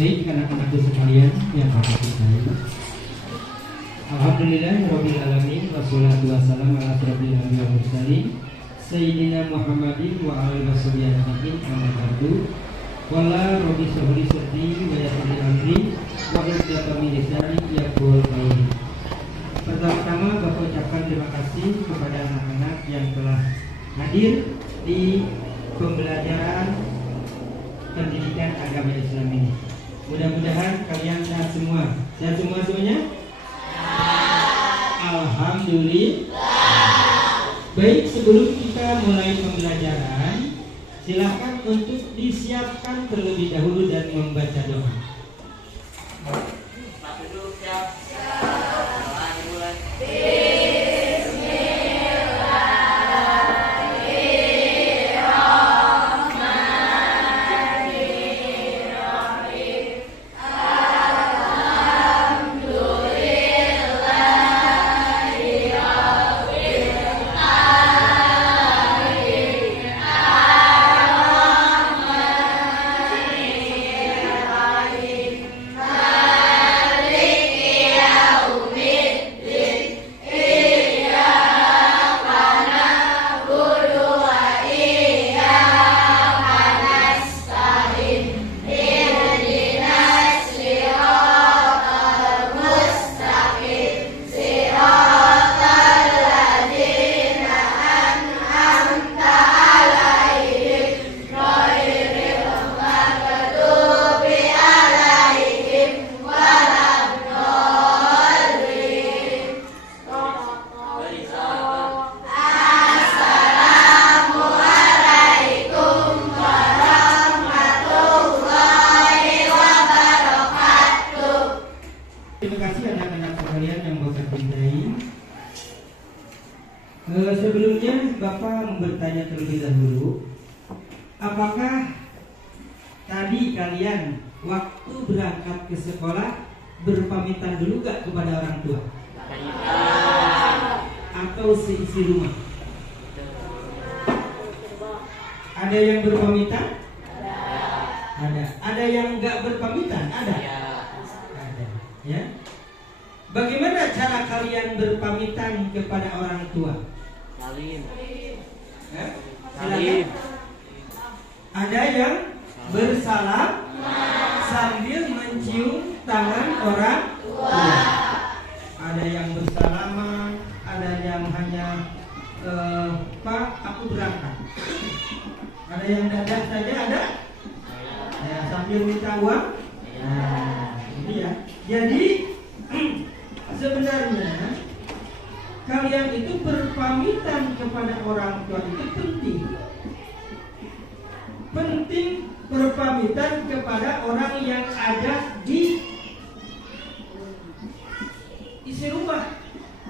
Baik anak-anakku sekalian yang Bapak cintai, alhamdulillah rabbil alamin wassalatu wassalamu ala asyrofil anbiya'i wal mursalin sayyidina Muhammadin wa alihi wasallam amma ba'du. Wala rabbi shrahli sadri wa yassir li amri wahlul 'uqdatam min lisani yafqahu qawli. Pertama-tama Bapak ucapkan terima kasih kepada anak-anak yang telah hadir di pembelajaran pendidikan agama Islam ini. Mudah-mudahan kalian sehat semua. Sehat semua semuanya? Alhamdulillah. Baik, sebelum kita mulai pembelajaran, silakan untuk disiapkan terlebih dahulu dan membaca doa. Sebelumnya Bapak bertanya terlebih dahulu, apakah tadi kalian waktu berangkat ke sekolah berpamitan dulu gak kepada orang tua? Atau seisi rumah? Ada yang berpamitan? Ada. Ada yang gak berpamitan? Ada. Ada. Ya. Bagaimana cara kalian berpamitan kepada orang tua? Salim. Salim. Ada yang bersalam sambil mencium tangan orang tua. Ada yang bersalaman, ada yang hanya Pak, aku berangkat. Ada yang dadah saja, ada? Ya, sambil minta uang. Nah, ini ya. Jadi sebenarnya kalian itu berpamitan kepada orang tua itu penting. Penting berpamitan kepada orang yang ada di isi rumah.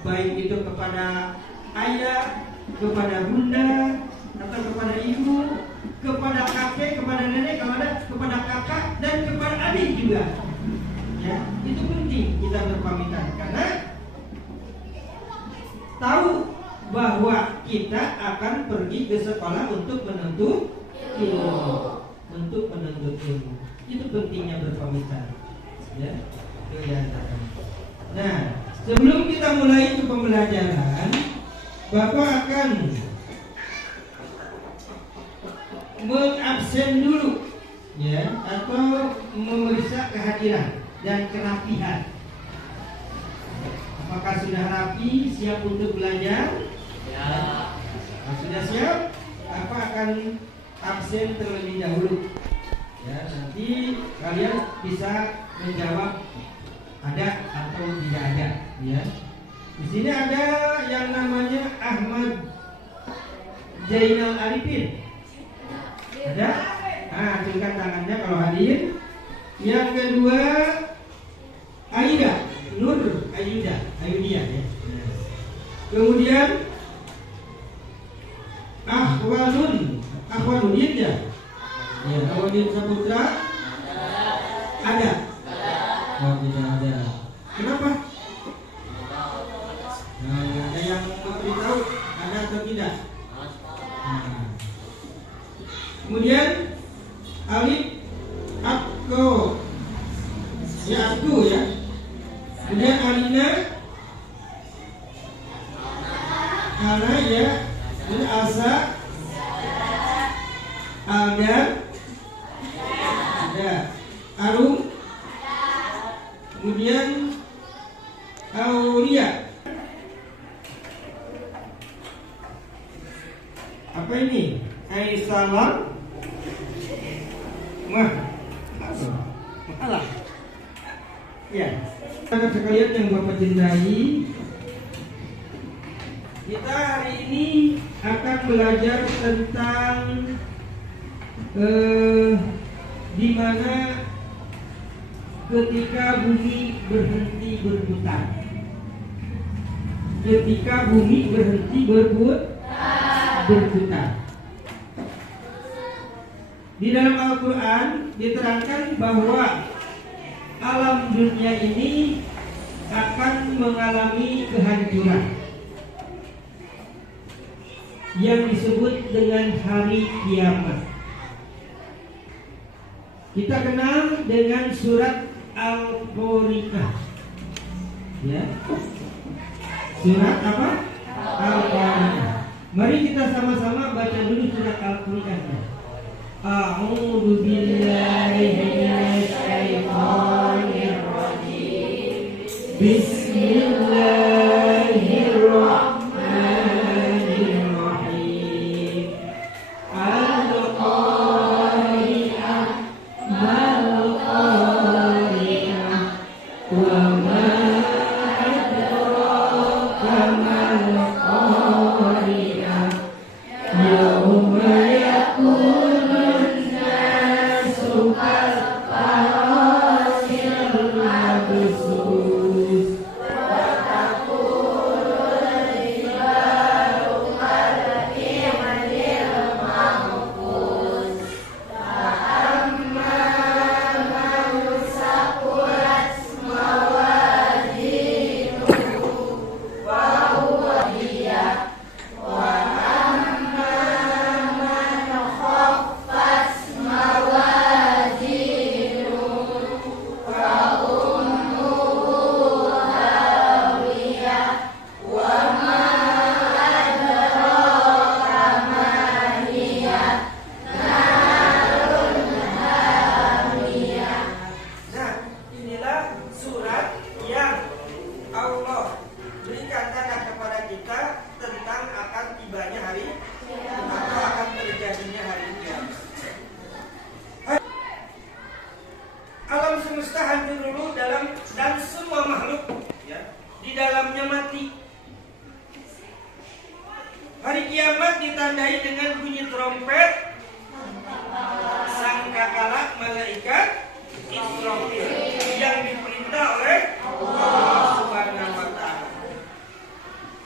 Baik itu kepada ayah, kepada bunda, atau kepada ibu, kepada kakek, kepada nenek, kepada kakak, dan kepada adik juga. Ya, itu penting kita berpamitan karena tahu bahwa kita akan pergi ke sekolah untuk menuntut ilmu. Untuk menuntut ilmu. Itu pentingnya berpamitan. Ya, itu yang pertama. Nah, sebelum kita mulai ke pembelajaran, Bapak akan mengabsen dulu, ya, atau memeriksa kehadiran dan kerapihan. Apakah sudah rapi, siap untuk belajar? Ya. Nah, sudah siap? Apa akan absen terlebih dahulu? Ya, nanti kalian bisa menjawab ada atau tidak ada. Ya. Di sini ada yang namanya Ahmad Zainal Arifin. Ada? Nah, angkat tangannya kalau hadir. Yang kedua Aida Nur Ayudia ya. Kemudian Ahwanuddin ya. Ya, Ahwanuddin Saputra ada. Oh, tidak ada. Kenapa? Nah, ada yang memberitahu ada atau tidak? Nah. Kemudian Alif Akko Ya aku ya. Kemudian Alina, Ana ya. Kemudian Asa, Aldan, ada Arum, kemudian Aulia. Apa ini? Aisalam. Malah. Ya. Anak sekalian yang Bapak cintai, kita hari ini akan belajar tentang di mana ketika bumi berhenti berputar. Ketika bumi berhenti berputar. Di dalam Al-Quran diterangkan bahwa alam dunia ini akan mengalami kehancuran yang disebut dengan hari kiamat. Kita kenal dengan surat Al-Qari'ah. Ya. Surat apa? Al-Qari'ah. Mari kita sama-sama baca dulu surat Al-Qari'ah. A'udzu billahi minasy syaithanir rajim. Bismillahirrahmanirrahim. Al-Qari'ah mal-Qari'ah wa ma adraka mal-Qari'ah yauma yakunun nasu kal-farasil mabsus wa taqulul jibalu kal-ihdil manfus fa amma man saqulat mawazinuhu fa huwa hiyah wa amma man khaffat mawazinuhu fa ummuhu hawiyah wa ma adraka ma hiya narun hamiyah. Nah, inilah surat yang Allah berikan tanda kepada kita tentang akan tibanya hari atau akan terjadinya hari kiamat. Alam semesta hancur dulu dan semua makhluk ya, di dalamnya mati. Hari kiamat ditandai dengan bunyi trompet, sangkakala malaikat Israfil yang diperintah oleh Allah Subhanahu wa taala.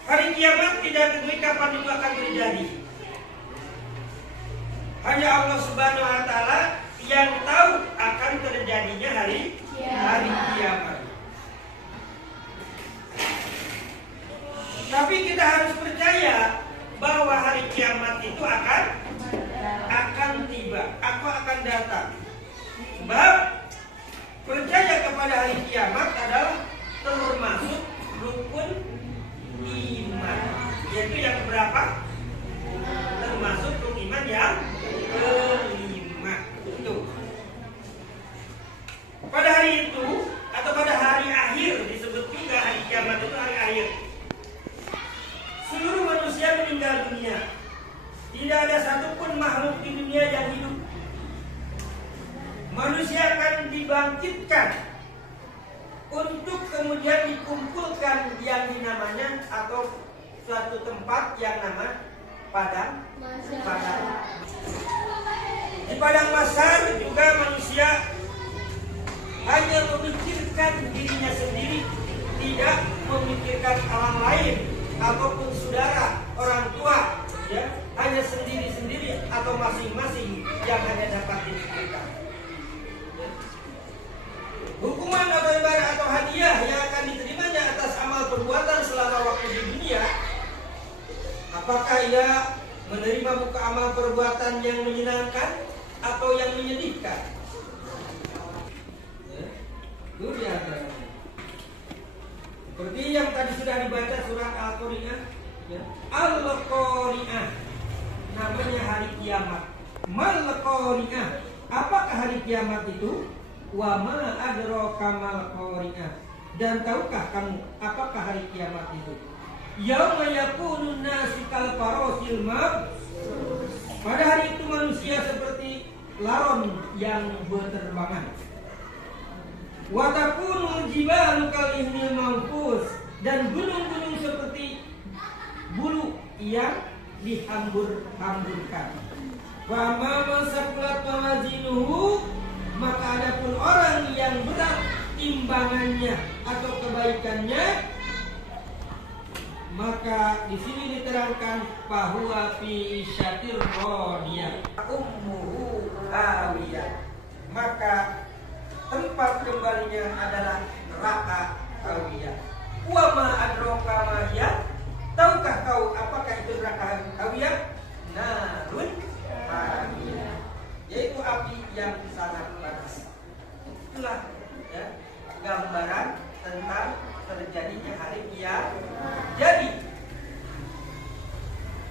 Hari kiamat tidak diketahui kapan itu akan terjadi. Hanya Allah Subhanahu wa taala yang tahu akan terjadinya hari kiamat. Tapi kita harus percaya bahwa hari kiamat itu akan tiba, akan datang. Sebab percaya kepada hari kiamat adalah termasuk rukun iman. Yaitu yang berapa? Termasuk rukun iman yang kelima. Itu. Pada hari itu atau pada hari akhir, disebut juga hari kiamat itu hari akhir, seluruh manusia meninggal dunia. Tidak ada satupun makhluk di dunia yang hidup. Manusia akan dibangkitkan untuk kemudian dikumpulkan yang dinamanya atau suatu tempat yang nama padang. Di padang mahsyar juga manusia hanya memikirkan dirinya sendiri, tidak memikirkan orang lain ataupun saudara, orang tua, ya, hanya sendiri-sendiri atau masing-masing yang hanya dapat dipikirkan. Hukuman atau ibadah atau hadiah yang akan diterimanya atas amal perbuatan selama waktu di dunia, apakah ia menerima buka amal perbuatan yang menyenangkan atau yang menyedihkan? sudah dibaca surat Al-Qari'ah? Ya. Al-Qari'ah namanya hari kiamat. Mal-Qari'ah, apakah hari kiamat itu? Wa ma adraka mal-Qari'ah, dan tahukah kamu apakah hari kiamat itu? Yauma yakunun nasu kal farasil mabthus, pada hari itu manusia seperti laron yang berterbangan. Wa takunul jibalu kal ihnil manfus, dan gunung-gunung seperti bulu yang dihambur-hamburkan. Wa ma masakulat mawazinuhu, maka adapun orang yang berat timbangannya atau kebaikannya, maka di sini diterangkan bahwa fi syatir radiyah ummuhu hawiyah, maka tempat kembalinya adalah neraka hawiyah. Wa ma adraka ma hiya, tahukah kau apakah itu neraka hawiyah? Narun hawiyah, yaitu api yang sangat panas. Itulah ya, gambaran tentang terjadinya hari kiamat. Jadi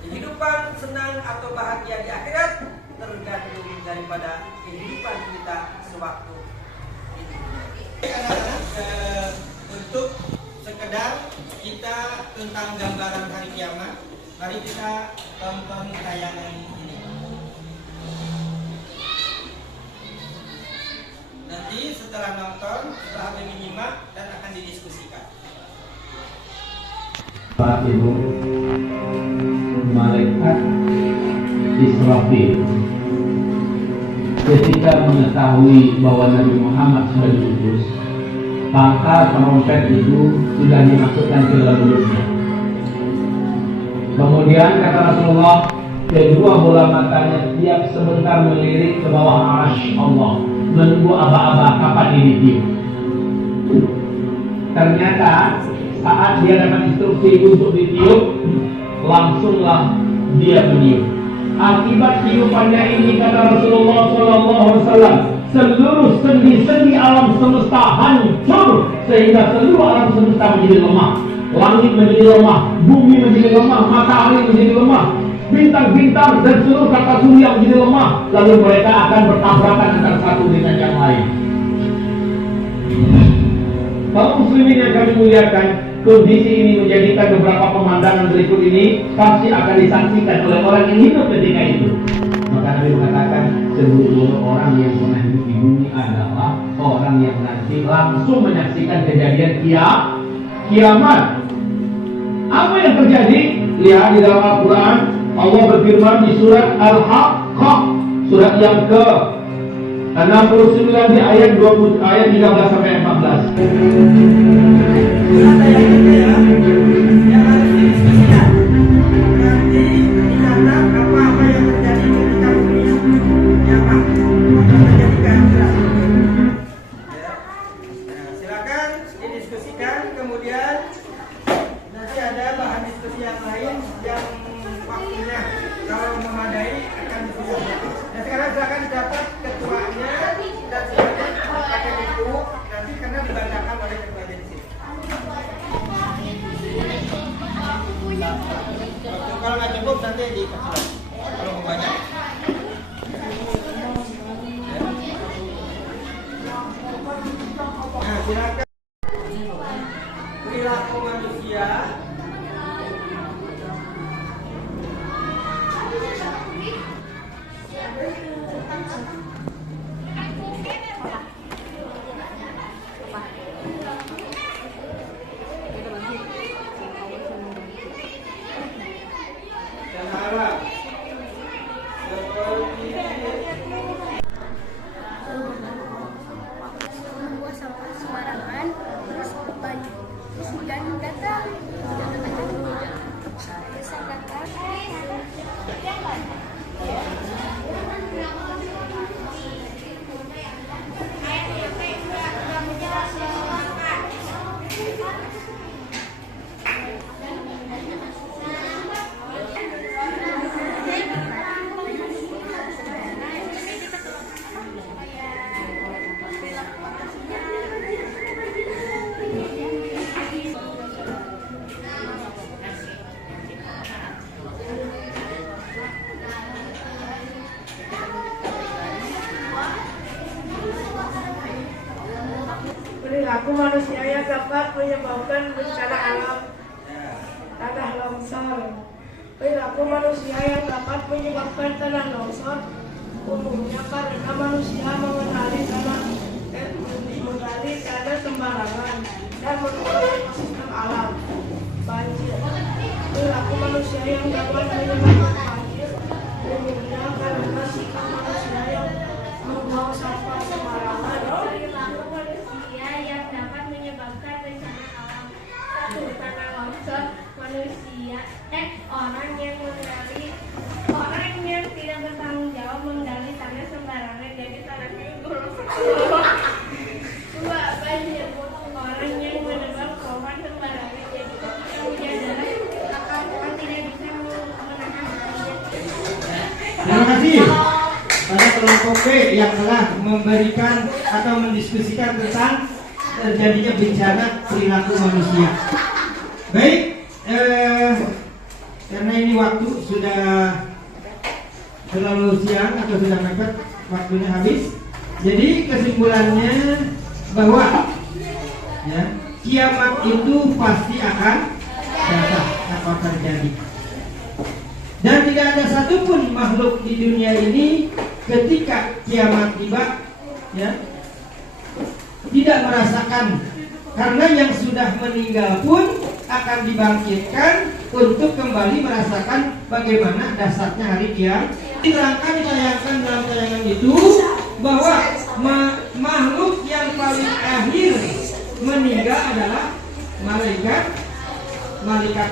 kehidupan senang atau bahagia di akhirat tergantung daripada kehidupan kita sewaktu ini. Untuk sekedar kita tentang gambaran hari kiamat, mari kita tonton tayangan ini. Nanti setelah nonton, setelah menyimak dan akan didiskusikan. Saat itu malaikat Israfil ketika mengetahui bahwa Nabi Muhammad sudah diutus, maka trompet itu sudah dimasukkan ke dalam mulutnya. Kemudian kata Rasulullah, kedua bola matanya tiap sebentar melirik ke bawah arsy Allah, menunggu aba-aba kapan ini tiup. Ternyata saat dia dapat instruksi untuk ditiup, langsunglah dia meniup. Akibat tiupannya ini, kata Rasulullah SAW, seluruh sendi-sendi alam semesta hancur, sehingga seluruh alam semesta menjadi lemah. Langit menjadi lemah, bumi menjadi lemah, matahari menjadi lemah, bintang-bintang dan seluruh kata surya menjadi lemah. Lalu mereka akan bertabrakan antara satu dengan yang lain. Kalau muslimin yang kami muliakan, kondisi ini menjadikan beberapa pemandangan berikut ini pasti akan disaksikan oleh orang yang hidup ketika itu. Maka Nabi mengatakan, seluruh orang yang pernah hidup di bumi adalah orang yang nanti langsung menyaksikan kejadian kiamat. Apa yang terjadi? Lihat di dalam Al-Quran, Allah berfirman di surat Al-Haqqah, surat yang ke 69 di ayat 20, ayat 13 sampai 14. Ada yang ini ya, yang harus didiskusikan. Nanti dicatat apa-apa yang terjadi ketika bumi kiamat akan terjadi kehancuran. Ya. Nah, silakan didiskusikan. Kemudian nanti ada bahan diskusi yang lain yang waktunya kalau memadai akan diskusikan. Nah, sekarang silakan dicatat ketuanya dan silakan pakai buku nanti karena dibacakan oleh ketuanya di sini. Kalau nggak cukup nanti dikasih kalau mau banyak. Nah, silakan. Perilaku manusia membuang sampah sembarangan perilaku manusia yang dapat menyebabkan bencana alam. Tanah longsor. Perilaku manusia yang dapat menyebabkan tanah longsor umumnya karena manusia mengenali tanah sembarangan dan merusak ekosistem alam. Banjir. Perilaku manusia yang dapat menyebabkan banjir umumnya karena sikap manusia yang membuang sampah sembarangan. Perilaku manusia yang dapat menyebabkan bencana alam. Satu, tanah longsor. Orang yang tidak bertanggung jawab menggali tanah sembarangan, jadi tanahnya gulung. Dua, banjir. Orang yang menebang pohon sembarangan, jadi ketika hujan deras akan tidak bisa menahan banjir. Terima kasih pada kelompok B yang telah memberikan atau mendiskusikan tentang terjadinya bencana perilaku manusia. Baik, karena ini waktu sudah terlalu siang atau sudah mepet, waktunya habis. Jadi kesimpulannya bahwa ya, kiamat itu pasti akan datang atau terjadi. Dan tidak ada satupun makhluk di dunia ini ketika kiamat tiba, ya, tidak merasakan, karena yang sudah meninggal pun akan dibangkitkan untuk kembali merasakan bagaimana dasarnya hari kiamat. Diterangkan, ditayangkan dalam tayangan itu bahwa makhluk yang paling akhir meninggal adalah malaikat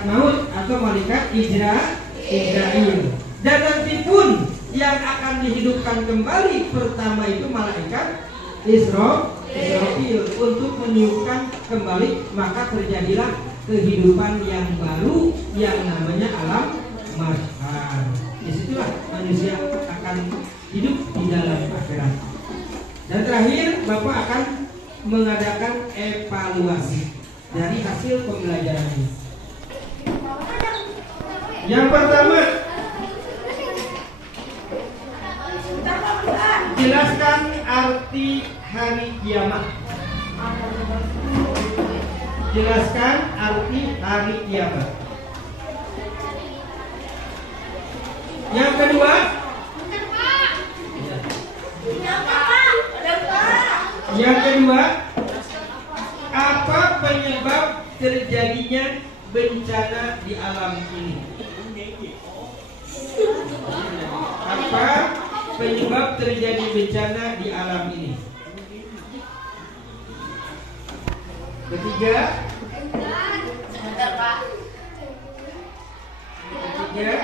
maut atau malaikat Israel. Dan nanti pun yang akan dihidupkan kembali pertama itu malaikat Israfil untuk meniupkan kembali, maka terjadilah kehidupan yang baru yang namanya alam mahsyar. Disitulah manusia akan hidup di dalam akhirat. Dan terakhir, Bapak akan mengadakan evaluasi dari hasil pembelajaran ini. Yang pertama, jelaskan arti hari kiamat. Jelaskan arti hari kiamat. Yang kedua, apa penyebab terjadinya bencana di alam ini? Apa penyebab terjadi bencana di alam ini? Ketiga, ya.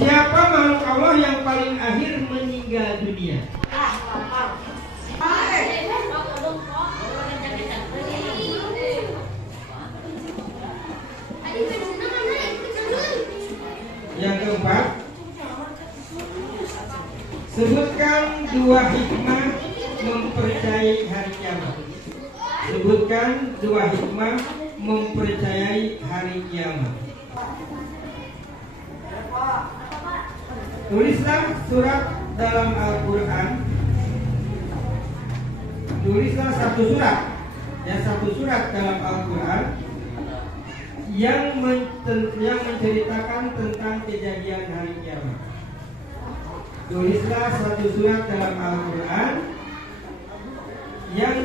Siapa makhluk Allah yang paling akhir meninggal dunia? Yang keempat, sebutkan dua hikmah mempercayai hari kiamat. Sebutkan dua hikmah mempercayai hari kiamat. Tulislah surat dalam Al-Quran. Tulislah satu surat dalam Al-Quran yang menceritakan tentang kejadian hari kiamat. Tulislah satu surat dalam Al-Quran yang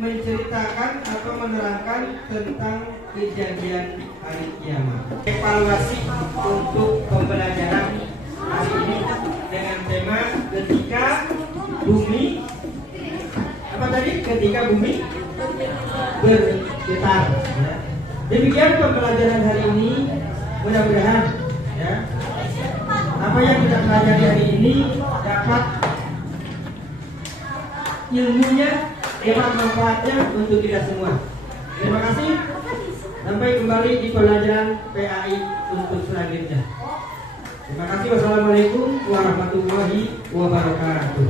menceritakan atau menerangkan tentang kejadian hari kiamat. Evaluasi untuk pembelajaran hari ini dengan tema ketika bumi bergetar. Ya. Demikian pembelajaran hari ini. Mudah-mudahan ya, apa yang kita pelajari hari ini dapat ilmunya, dapat manfaatnya untuk kita semua. Terima kasih. Sampai kembali di pelajaran PAI untuk selanjutnya. Terima kasih. Wassalamualaikum warahmatullahi wabarakatuh.